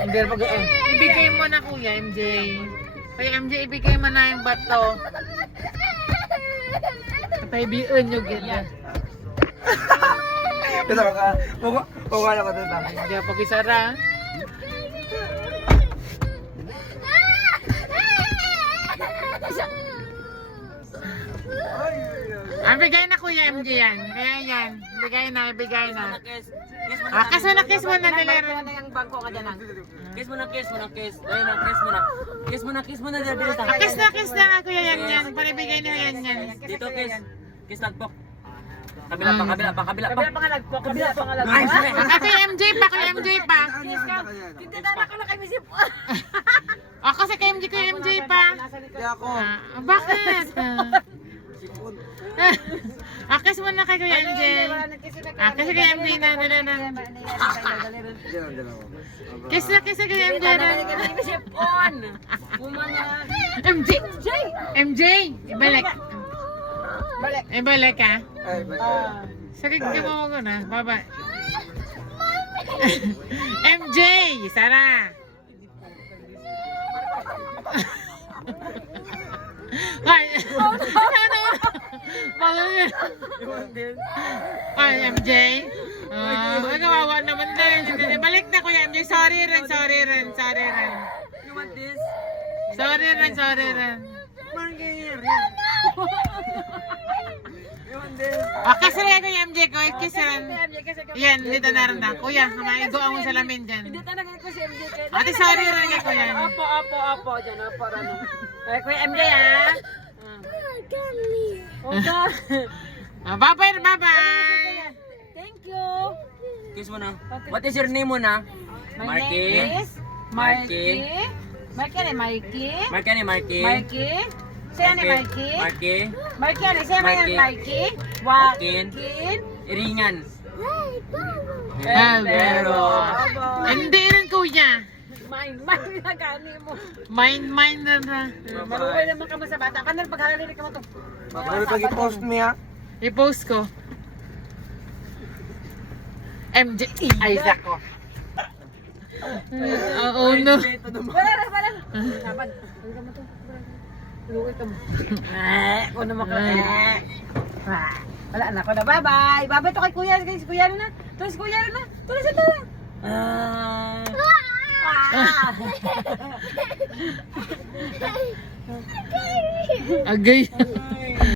Hindi pag ibigay mo na Kuya MJ. Kuya MJ, ibigay mo na yung bato. Paibian nyo ganyan. Kita ka. Wala ka dito. Hindi ako pag-isara. Bigay na Kuya MJ yan. Kaya yan. Bigay na. Kiss mo na nilaro. Yung bangko ka dyan. Kiss mo na. Ayun na, kiss mo na. Kiss na nga Kuya yan. Paribigay na yan. Dito, kiss. Kiss lagpok. Kabila pa. Kabila pa nga lagpo. Kuya MJ pa. Hindi na ako na kay Misip. Ako sa KMJ pa. Kaya ako. Bakit? Kiss mo na kay Kuya MJ. Kiss kay MJ na. Kiss na kay MJ na. Misip on. MJ! Ibalik. Ibalik ka? Ay, Sakit ka mo ko na. Baba. MJ! Sara! Ay! Ay, MJ? Kawawa naman din. Balik na Kuya MJ. Sorry rin. You want this? Sorry rin. Kiss rin Kuya MJ ko. Kiss rin. Yan, dito naranda. Kuya, maigo ang salamin dyan. Hindi talaga ko si MJ. Ate, sorry rin kay Kuya. Apo. Diyan, apo. Kuya MJ ah. Bye-bye. Thank you. Kiss mo na. What is your name mo na? Marky. Marky. Siya ni Marky. Marky ano? Siya ni Marky. Wakin. Iringan. Pero hindi rin Kuya. Mind na gani mo. Mind na. Marunong naman ka mo sa bata. Kanal paghalali ka mo to. Bakit pag i-post mo ya? I-post ko. MJ. Ay, ko. Oh no. Wala. Dapat. Luwi ka mo. Kung naman ka. Wala na ko na. Bye-bye. Bye-bye to kay Kuya. Kuya na. Tulis sa tara. Agay.